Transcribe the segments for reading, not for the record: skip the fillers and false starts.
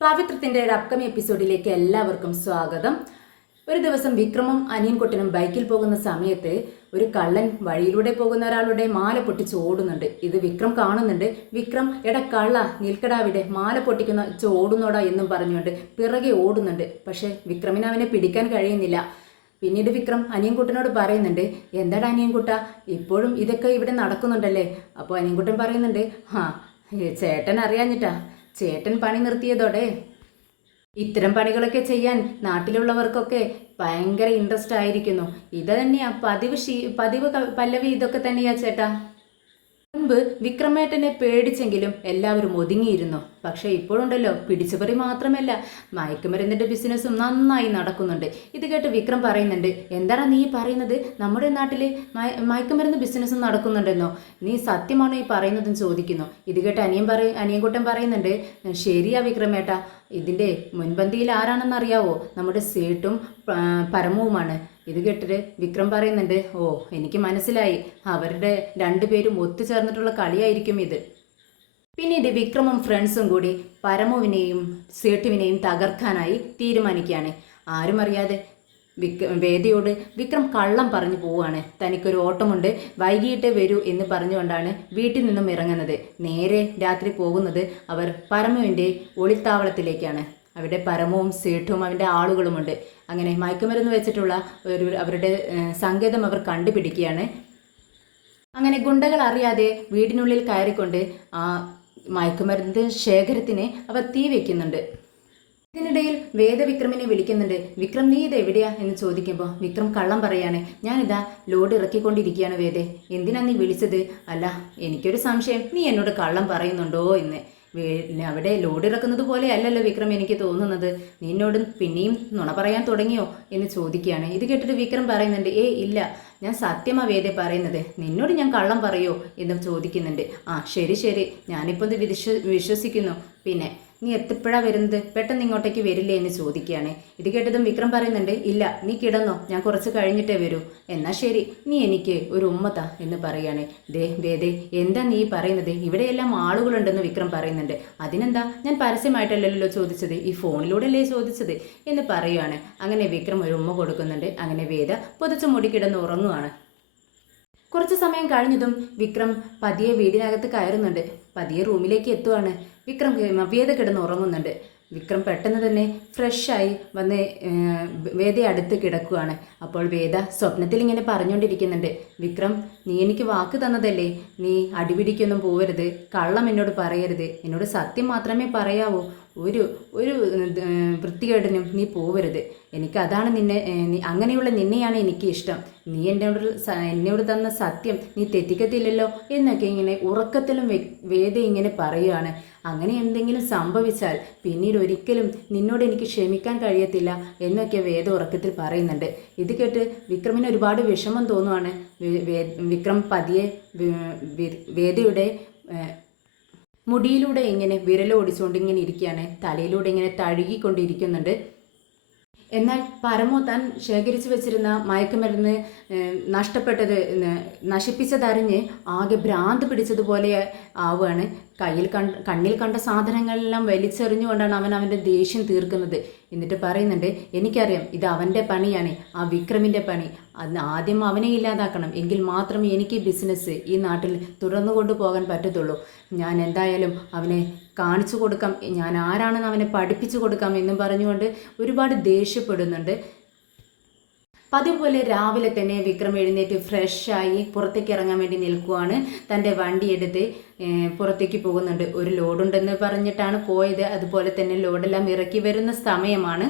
പാവിത്രത്തിന്റെ ഒരു അപ്കമിങ് എപ്പിസോഡിലേക്ക് എല്ലാവർക്കും സ്വാഗതം. ഒരു ദിവസം വിക്രമും അനിയൻകുട്ടനും ബൈക്കിൽ പോകുന്ന സമയത്ത് ഒരു കള്ളൻ വഴിയിലൂടെ പോകുന്ന ഒരാളുടെ മാല പൊട്ടിച്ച് ഓടുന്നുണ്ട്. ഇത് വിക്രം കാണുന്നുണ്ട്. വിക്രം എടാ കള്ള നിൽക്കടാവിടെ മാല പൊട്ടിക്കുന്ന ഓടുന്നോടാ എന്നും പറഞ്ഞുകൊണ്ട് പിറകെ ഓടുന്നുണ്ട്. പക്ഷെ വിക്രമിന് അവനെ പിടിക്കാൻ കഴിയുന്നില്ല. പിന്നീട് വിക്രം അനിയൻകുട്ടനോട് പറയുന്നുണ്ട്, എന്താടാ അനിയൻകുട്ട, ഇപ്പോഴും ഇതൊക്കെ ഇവിടെ നടക്കുന്നുണ്ടല്ലേ? അപ്പോൾ അനിയൻകുട്ടൻ പറയുന്നുണ്ട്, ചേട്ടൻ അറിയാഞ്ഞിട്ടാ, ചേട്ടൻ പണി നിർത്തിയതോടെ ഇത്തരം പണികളൊക്കെ ചെയ്യാൻ നാട്ടിലുള്ളവർക്കൊക്കെ ഭയങ്കര ഇൻട്രസ്റ്റ് ആയിരിക്കുന്നു. ഇത് തന്നെയാ പതിവ് പല്ലവി ഇതൊക്കെ തന്നെയാ ചേട്ടാ. മുൻപ് വിക്രമേട്ടനെ പേടിച്ചെങ്കിലും എല്ലാവരും ഒതുങ്ങിയിരുന്നു. പക്ഷേ ഇപ്പോഴുണ്ടല്ലോ പിടിച്ചുപറി മാത്രമല്ല, മയക്കുമരുന്നിൻ്റെ ബിസിനസ്സും നന്നായി നടക്കുന്നുണ്ട്. ഇത് കേട്ട് വിക്രം പറയുന്നുണ്ട്, എന്താണ് നീ പറയുന്നത്? നമ്മുടെ നാട്ടിൽ മയക്കുമരുന്ന് ബിസിനസ്സും നടക്കുന്നുണ്ടെന്നോ? നീ സത്യമാണോ ഈ പറയുന്നതെന്ന് ചോദിക്കുന്നു. ഇത് കേട്ട് അനിയൻകുട്ടൻ പറയുന്നുണ്ട്, ശരിയാ വിക്രമേട്ട, ഇതിൻ്റെ മുൻപന്തിയിൽ ആരാണെന്നറിയാവോ? നമ്മുടെ സേട്ടും പരമവുമാണ്. ഇത് കേട്ടിട്ട് വിക്രം പറയുന്നുണ്ട്, എനിക്ക് മനസ്സിലായി, അവരുടെ രണ്ടുപേരും ഒത്തുചേർന്നിട്ടുള്ള കളിയായിരിക്കും ഇത്. പിന്നീട് വിക്രമും ഫ്രണ്ട്സും കൂടി പരമുവിനെയും സേട്ടുവിനെയും തകർക്കാനായി തീരുമാനിക്കുകയാണ്. ആരും അറിയാതെ വേദയോട് വിക്രം കള്ളം പറഞ്ഞു പോവുകയാണ്. തനിക്കൊരു ഓട്ടമുണ്ട്, വൈകിട്ടേ വരൂ എന്ന് പറഞ്ഞുകൊണ്ടാണ് വീട്ടിൽ നിന്നും ഇറങ്ങുന്നത്. നേരെ രാത്രി പോകുന്നത് അവർ പരമുവിൻ്റെ ഒളിത്താവളത്തിലേക്കാണ്. അവിടെ പരമവും സേട്ടും അവൻ്റെ ആളുകളുമുണ്ട്. അങ്ങനെ മയക്കുമരുന്ന് വെച്ചിട്ടുള്ള അവരുടെ സങ്കേതം അവർ കണ്ടുപിടിക്കുകയാണ്. അങ്ങനെ ഗുണ്ടകൾ അറിയാതെ വീടിനുള്ളിൽ കയറിക്കൊണ്ട് ആ മയക്കുമരുന്ന് ശേഖരത്തിന് അവർ തീ വയ്ക്കുന്നുണ്ട്. ഇതിനിടയിൽ വേദ വിക്രമിനെ വിളിക്കുന്നുണ്ട്. വിക്രം, നീ ഇത് എവിടെയാ എന്ന് ചോദിക്കുമ്പോൾ വിക്രം കള്ളം പറയാണ്. ഞാനിതാ ലോഡ് ഇറക്കിക്കൊണ്ടിരിക്കുകയാണ്. വേദേ, എന്തിനാ നീ വിളിച്ചത്? അല്ല, എനിക്കൊരു സംശയം, നീ എന്നോട് കള്ളം പറയുന്നുണ്ടോ എന്ന്. അവിടെ ലോഡ് ഇറക്കുന്നത് പോലെ അല്ലല്ലോ വിക്രം എനിക്ക് തോന്നുന്നത്. നീ എന്നോട് പിന്നെയും നുണ പറയാൻ തുടങ്ങിയോ എന്ന് ചോദിക്കുകയാണ്. ഇത് കേട്ടിട്ട് വിക്രം പറയുന്നുണ്ട്, ഇല്ല, ഞാൻ സത്യമാ വേദ പറയുന്നത്, നിന്നോട് ഞാൻ കള്ളം പറയോ എന്ന് ചോദിക്കുന്നുണ്ട്. ശരി ശരി, ഞാനിപ്പോൾ ഇത് വിശ്വസിക്കുന്നു. പിന്നെ നീ എപ്പോഴാണ് വരുന്നത്? പെട്ടെന്ന് ഇങ്ങോട്ടേക്ക് വരില്ലേ എന്ന് ചോദിക്കുകയാണ്. ഇത് കേട്ടതും വിക്രം പറയുന്നുണ്ട്, ഇല്ല, നീ കിടന്നോ, ഞാൻ കുറച്ച് കഴിഞ്ഞിട്ടേ വരൂ. എന്നാൽ ശരി, നീ എനിക്ക് ഒരു ഉമ്മത്താ എന്ന് പറയാണ്. വേദേ, എന്താ നീ പറയുന്നത്? ഇവിടെയെല്ലാം ആളുകളുണ്ടെന്ന് വിക്രം പറയുന്നുണ്ട്. അതിനെന്താ, ഞാൻ പരസ്യമായിട്ടല്ലല്ലോ ചോദിച്ചത്, ഈ ഫോണിലൂടെ അല്ലേ ചോദിച്ചത് എന്ന് പറയുകയാണ്. അങ്ങനെ വിക്രം ഒരു ഉമ്മ കൊടുക്കുന്നുണ്ട്. അങ്ങനെ വേദ പുതച്ച് മുടി കിടന്ന് ഉറങ്ങുവാണ്. കുറച്ച് സമയം കഴിഞ്ഞതും വിക്രം പതിയെ വീടിനകത്ത് കയറുന്നുണ്ട്. പതിയെ റൂമിലേക്ക് എത്തുവാണ്. വിക്രം വേദ കിടന്ന് ഉറങ്ങുന്നുണ്ട്. വിക്രം പെട്ടെന്ന് തന്നെ ഫ്രഷായി വന്ന് വേദയെ അടുത്ത് കിടക്കുകയാണ്. അപ്പോൾ വേദ സ്വപ്നത്തിൽ ഇങ്ങനെ പറഞ്ഞുകൊണ്ടിരിക്കുന്നുണ്ട്, വിക്രം, നീ എനിക്ക് വാക്ക് തന്നതല്ലേ, നീ അടിപിടിക്കൊന്നും പോവരുത്, കള്ളം എന്നോട് പറയരുത്, എന്നോട് സത്യം മാത്രമേ പറയാവൂ, ഒരു വൃത്തികേടിനും നീ പോവരുത്. അതാണ് അങ്ങനെയുള്ള നിന്നെയാണ് എനിക്ക് ഇഷ്ടം. നീ എന്നോട് തന്ന സത്യം നീ തെറ്റിക്കത്തില്ലല്ലോ എന്നൊക്കെ ഇങ്ങനെ ഉറക്കത്തിലും വേദ ഇങ്ങനെ പറയുകയാണ്. അങ്ങനെ എന്തെങ്കിലും സംഭവിച്ചാൽ പിന്നീട് ഒരിക്കലും നിന്നോട് എനിക്ക് ക്ഷമിക്കാൻ കഴിയത്തില്ല എന്നൊക്കെ വേദ ഉറക്കത്തിൽ പറയുന്നുണ്ട്. ഇത് കേട്ട് വിക്രമിന് ഒരുപാട് വിഷമം തോന്നുവാണ്. വിക്രം പതിയെ വേദയുടെ മുടിയിലൂടെ ഇങ്ങനെ വിരലോടിച്ചുകൊണ്ട് ഇങ്ങനെ ഇരിക്കുകയാണ്. തലയിലൂടെ ഇങ്ങനെ തഴുകിക്കൊണ്ടിരിക്കുന്നുണ്ട്. എന്നാൽ പരമോ താൻ ശേഖരിച്ചു വെച്ചിരുന്ന മയക്കുമരുന്ന് നശിപ്പിച്ചതറിഞ്ഞ് ആകെ ഭ്രാന്ത് പിടിച്ചതുപോലെ ആവുകയാണ്. കണ്ണിൽ കണ്ട സാധനങ്ങളെല്ലാം വലിച്ചെറിഞ്ഞുകൊണ്ടാണ് അവൻ്റെ ദേഷ്യം തീർക്കുന്നത്. എന്നിട്ട് പറയുന്നുണ്ട്, എനിക്കറിയാം ഇത് അവൻ്റെ പണിയാണ്, ആ വിക്രമിൻ്റെ പണി. ആദ്യം അവനെ ഇല്ലാതാക്കണം, എങ്കിൽ മാത്രമേ എനിക്ക് ബിസിനസ് ഈ നാട്ടിൽ തുടർന്നു കൊണ്ടുപോകാൻ പറ്റത്തുള്ളൂ. ഞാൻ എന്തായാലും അവനെ കാണിച്ചു കൊടുക്കാം, ഞാൻ ആരാണെന്ന് അവനെ പഠിപ്പിച്ചു കൊടുക്കാം എന്നും പറഞ്ഞുകൊണ്ട് ഒരുപാട് ദേഷ്യപ്പെടുന്നുണ്ട്. പതിവ് പോലെ രാവിലെ തന്നെ വിക്രം എഴുന്നേറ്റ് ഫ്രഷായി പുറത്തേക്ക് ഇറങ്ങാൻ വേണ്ടി നിൽക്കുവാണ്. തൻ്റെ വണ്ടി എടുത്ത് പുറത്തേക്ക് പോകുന്നുണ്ട്. ഒരു ലോഡുണ്ടെന്ന് പറഞ്ഞിട്ടാണ് പോയത്. അതുപോലെ തന്നെ ലോഡെല്ലാം ഇറക്കി വരുന്ന സമയമാണ്.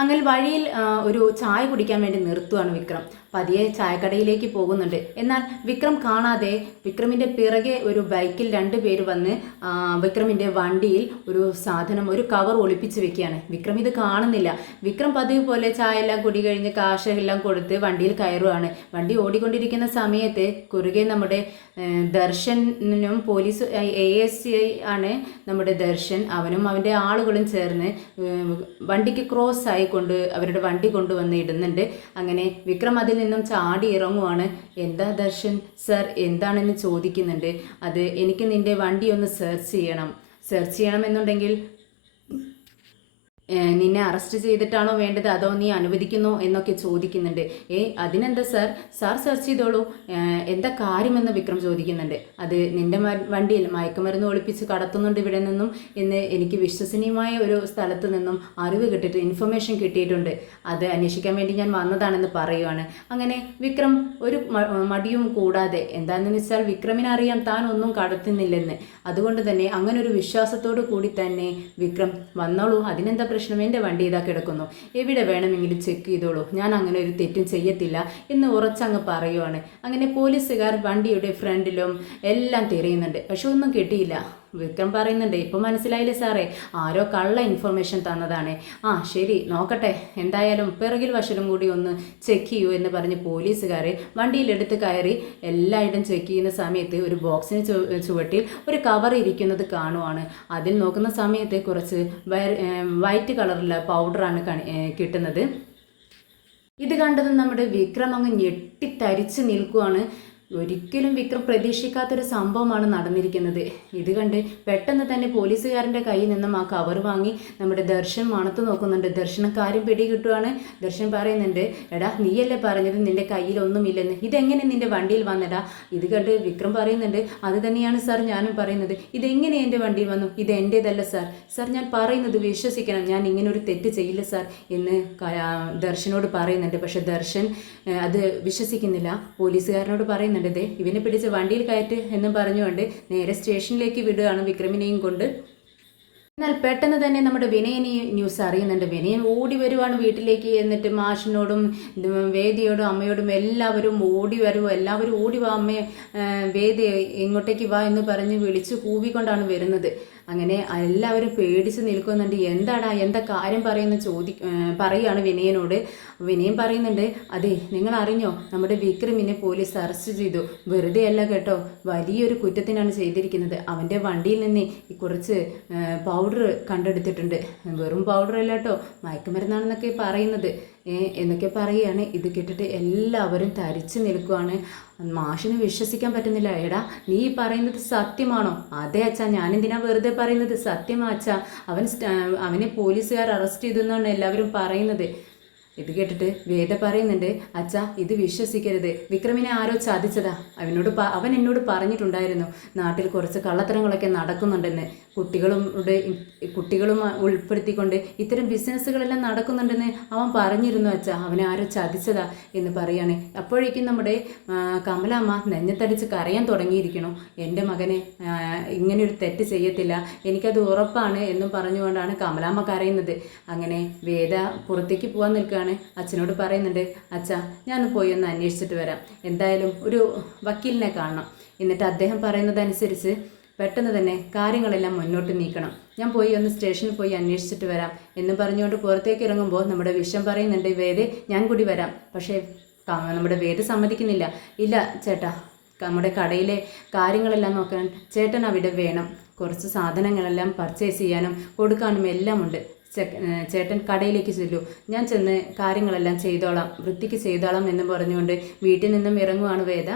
അങ്ങനെ വഴിയിൽ ഒരു ചായ കുടിക്കാൻ വേണ്ടി നിർത്തുവാണ് വിക്രം. പതിയെ ചായക്കടയിലേക്ക് പോകുന്നുണ്ട്. എന്നാൽ വിക്രം കാണാതെ വിക്രമിൻ്റെ പിറകെ ഒരു ബൈക്കിൽ 2 പേര് വന്ന് വിക്രമിൻ്റെ വണ്ടിയിൽ ഒരു കവർ ഒളിപ്പിച്ച് വെക്കുകയാണ്. വിക്രം ഇത് കാണുന്നില്ല. വിക്രം പതിവ് പോലെ ചായ എല്ലാം കുടി കഴിഞ്ഞ് കാശെല്ലാം കൊടുത്ത് വണ്ടിയിൽ കയറുവാണ്. വണ്ടി ഓടിക്കൊണ്ടിരിക്കുന്ന സമയത്ത് കുറുകെ നമ്മുടെ ദർശനും പോലീസ് ASI ആണ് നമ്മുടെ ദർശൻ, അവനും അവൻ്റെ ആളുകളും ചേർന്ന് വണ്ടിക്ക് ക്രോസ് ആയി അവരുടെ വണ്ടി കൊണ്ടുവന്ന് ഇടുന്നുണ്ട്. അങ്ങനെ വിക്രം അതിൽ നിന്നും ചാടി ഇറങ്ങുവാണ്. എന്താ ദർശൻ സർ എന്താണെന്ന് ചോദിക്കുന്നുണ്ട്. അത് എനിക്ക് നിൻ്റെ വണ്ടി ഒന്ന് സെർച്ച് ചെയ്യണം എന്നുണ്ടെങ്കിൽ നിന്നെ അറസ്റ്റ് ചെയ്തിട്ടാണോ വേണ്ടത് അതോ നീ അനുവദിക്കുന്നോ എന്നൊക്കെ ചോദിക്കുന്നുണ്ട്. അതിനെന്താ സാർ, സാർ സെർച്ച് ചെയ്തോളൂ, എന്താ കാര്യമെന്ന് വിക്രം ചോദിക്കുന്നുണ്ട്. അത് നിന്റെ വണ്ടിയിൽ മയക്കുമരുന്ന് ഒളിപ്പിച്ച് കടത്തുന്നുണ്ട് ഇവിടെ നിന്നും എന്ന് എനിക്ക് വിശ്വസനീയമായ ഒരു സ്ഥലത്ത് നിന്നും അറിവ് കിട്ടിയിട്ട് ഇൻഫർമേഷൻ കിട്ടിയിട്ടുണ്ട്. അത് അന്വേഷിക്കാൻ വേണ്ടി ഞാൻ വന്നതാണെന്ന് പറയുവാണ്. അങ്ങനെ വിക്രം ഒരു മടിയും കൂടാതെ, എന്താണെന്ന് വെച്ചാൽ വിക്രമിനറിയാം താൻ ഒന്നും കടത്തുന്നില്ലെന്ന്. അതുകൊണ്ട് തന്നെ അങ്ങനെ ഒരു വിശ്വാസത്തോടു കൂടി തന്നെ വിക്രം വന്നോളൂ, അതിനെന്താ പ്രശ്നം, എൻ്റെ വണ്ടി ഇതാ കിടക്കുന്നു, എവിടെ വേണമെങ്കിലും ചെക്ക് ചെയ്തോളൂ, ഞാൻ അങ്ങനെ ഒരു തെറ്റും ചെയ്യത്തില്ല എന്ന് ഉറച്ചങ്ങ് പറയുവാണ്. അങ്ങനെ പോലീസുകാർ വണ്ടിയുടെ ഫ്രണ്ടിലും എല്ലാം തിരയുന്നുണ്ട്. പക്ഷെ ഒന്നും കിട്ടിയില്ല. വിക്രം പറയുന്നുണ്ട്, ഇപ്പം മനസ്സിലായില്ലേ സാറേ, ആരോ കള്ള ഇൻഫർമേഷൻ തന്നതാണ്. ശരി നോക്കട്ടെ, എന്തായാലും പിറകിൽ വശലും കൂടി ഒന്ന് ചെക്ക് ചെയ്യൂ എന്ന് പറഞ്ഞ് പോലീസുകാർ വണ്ടിയിലെടുത്ത് കയറി എല്ലായിടും ചെക്ക് ചെയ്യുന്ന സമയത്ത് ഒരു ബോക്സിന് ചുവട്ടിൽ ഒരു കവർ ഇരിക്കുന്നത് കാണുവാണ്. അതിൽ നോക്കുന്ന സമയത്ത് കുറച്ച് വൈറ്റ് കളറുള്ള പൗഡറാണ് കിട്ടുന്നത്. ഇത് കണ്ടതും നമ്മുടെ വിക്രം അങ്ങ് ഞെട്ടിത്തരിച്ച് നിൽക്കുവാണ്. ഒരിക്കലും വിക്രം പ്രതീക്ഷിക്കാത്തൊരു സംഭവമാണ് നടന്നിരിക്കുന്നത്. ഇത് കണ്ട് പെട്ടെന്ന് തന്നെ പോലീസുകാരൻ്റെ കയ്യിൽ നിന്നും ആ കവർ വാങ്ങി നമ്മുടെ ദർശൻ മണത്ത് നോക്കുന്നുണ്ട്. ദർശനം കാര്യം പിടികിട്ടുവാണ്. ദർശൻ പറയുന്നുണ്ട്, എടാ നീയല്ലേ പറഞ്ഞത് നിൻ്റെ കയ്യിലൊന്നുമില്ലെന്ന്, ഇതെങ്ങനെ നിൻ്റെ വണ്ടിയിൽ വന്നടാ? ഇത് കണ്ട് വിക്രം പറയുന്നുണ്ട്, അത് തന്നെയാണ് സാർ ഞാനും പറയുന്നത്, ഇതെങ്ങനെ എൻ്റെ വണ്ടിയിൽ വന്നു, ഇത് എൻ്റേതല്ല സാർ, സാർ ഞാൻ പറയുന്നത് വിശ്വസിക്കണം, ഞാൻ ഇങ്ങനെ ഒരു തെറ്റ് ചെയ്യില്ല സാർ എന്ന് ദർശനോട് പറയുന്നുണ്ട്. പക്ഷെ ദർശൻ അത് വിശ്വസിക്കുന്നില്ല. പോലീസുകാരനോട് പറയുന്നുണ്ട്, ഇവനെ പിടിച്ച് വണ്ടിയിൽ കയറ്റ് എന്നും പറഞ്ഞുകൊണ്ട് നേരെ സ്റ്റേഷനിലേക്ക് വിടുകയാണ് വിക്രമിനെയും കൊണ്ട്. എന്നാൽ പെട്ടെന്ന് തന്നെ നമ്മുടെ വിനയൻ ഈ ന്യൂസ് അറിയുന്നുണ്ട്. വിനയൻ ഓടി വരുവാണ് വീട്ടിലേക്ക്. എന്നിട്ട് മാഷിനോടും വേദിയോടും അമ്മയോടും എല്ലാവരും ഓടി വരുമോ, എല്ലാവരും ഓടി വാ അമ്മയെ, വേദി ഇങ്ങോട്ടേക്ക് വാ എന്ന് പറഞ്ഞ് വിളിച്ച് കൂവിക്കൊണ്ടാണ് വരുന്നത്. അങ്ങനെ എല്ലാവരും പേടിച്ച് നിൽക്കുന്നുണ്ട്. എന്താ കാര്യം പറയുകയാണ് വിനയനോട്. വിനയൻ പറയുന്നുണ്ട്, അതെ നിങ്ങൾ അറിഞ്ഞോ, നമ്മുടെ വിക്രമിനെ പോലീസ് അറസ്റ്റ് ചെയ്തു. വെറുതെ അല്ല കേട്ടോ, വലിയൊരു കുറ്റത്തിനാണ് ചെയ്തിരിക്കുന്നത്. അവൻ്റെ വണ്ടിയിൽ നിന്ന് കുറച്ച് പൗഡർ കണ്ടെടുത്തിട്ടുണ്ട്. വെറും പൗഡർ അല്ല കേട്ടോ, മയക്കുമരുന്നാണെന്നൊക്കെ പറയുന്നത് എന്നൊക്കെ പറയുകയാണ്. ഇത് കേട്ടിട്ട് എല്ലാവരും തരിച്ചു നിൽക്കുവാണ്. മാഷിന് വിശ്വസിക്കാൻ പറ്റുന്നില്ല. എടാ നീ പറയുന്നത് സത്യമാണോ? അതെ അച്ഛാ, ഞാനെന്തിനാ വെറുതെ പറയുന്നത്, സത്യമാ അച്ഛാ, അവനെ പോലീസുകാർ അറസ്റ്റ് ചെയ്തു എന്നാണ് എല്ലാവരും പറയുന്നത്. ഇത് കേട്ടിട്ട് വേദ പറയുന്നുണ്ട്, അച്ഛാ ഇത് വിശ്വസിക്കരുത്, വിക്രമിനെ ആരോ ചതിച്ചതാ. അവൻ എന്നോട് പറഞ്ഞിട്ടുണ്ടായിരുന്നു നാട്ടിൽ കുറച്ച് കള്ളത്തരങ്ങളൊക്കെ നടക്കുന്നുണ്ടെന്ന്, കുട്ടികളും ഉൾപ്പെടുത്തിക്കൊണ്ട് ഇത്തരം ബിസിനസ്സുകളെല്ലാം നടക്കുന്നുണ്ടെന്ന് അവൻ പറഞ്ഞിരുന്നു അച്ഛാ, അവനെ ആരോ ചതിച്ചതാ എന്ന് പറയാണ്. അപ്പോഴേക്കും നമ്മുടെ കമലാമ്മ നെഞ്ഞത്തടിച്ച് കരയാൻ തുടങ്ങിയിരിക്കണു. എൻ്റെ മകനെ ഇങ്ങനെയൊരു തെറ്റ് ചെയ്യത്തില്ല, എനിക്കത് ഉറപ്പാണ് എന്നും പറഞ്ഞുകൊണ്ടാണ് കമലാമ്മ കരയുന്നത്. അങ്ങനെ വേദ പുറത്തേക്ക് പോകാൻ നിൽക്കുകയാണ്. അച്ഛനോട് പറയുന്നുണ്ട്, അച്ഛാ ഞാൻ പോയി ഒന്ന് അന്വേഷിച്ചിട്ട് വരാം, എന്തായാലും ഒരു വക്കീലിനെ കാണണം, എന്നിട്ട് അദ്ദേഹം പറയുന്നതനുസരിച്ച് പെട്ടെന്ന് തന്നെ കാര്യങ്ങളെല്ലാം മുന്നോട്ട് നീക്കണം, ഞാൻ പോയി ഒന്ന് സ്റ്റേഷനിൽ പോയി അന്വേഷിച്ചിട്ട് വരാം എന്ന് പറഞ്ഞുകൊണ്ട് പുറത്തേക്ക് ഇറങ്ങുമ്പോൾ നമ്മുടെ വിഷം പറയുന്നുണ്ട്, വേദ ഞാൻ കൂടി വരാം. പക്ഷേ നമ്മുടെ വേദ സമ്മതിക്കുന്നില്ല. ഇല്ല ചേട്ടാ, നമ്മുടെ കടയിലെ കാര്യങ്ങളെല്ലാം നോക്കാൻ ചേട്ടൻ അവിടെ വേണം, കുറച്ച് സാധനങ്ങളെല്ലാം പർച്ചേസ് ചെയ്യാനും കൊടുക്കാനും എല്ലാം ഉണ്ട്, ചേട്ടൻ കടയിലേക്ക് ചെല്ലൂ, ഞാൻ ചെന്ന് കാര്യങ്ങളെല്ലാം ചെയ്തോളാം, വൃത്തിക്ക് ചെയ്തോളാം എന്ന് പറഞ്ഞുകൊണ്ട് വീട്ടിൽ നിന്നും ഇറങ്ങുവാണ് വേദ.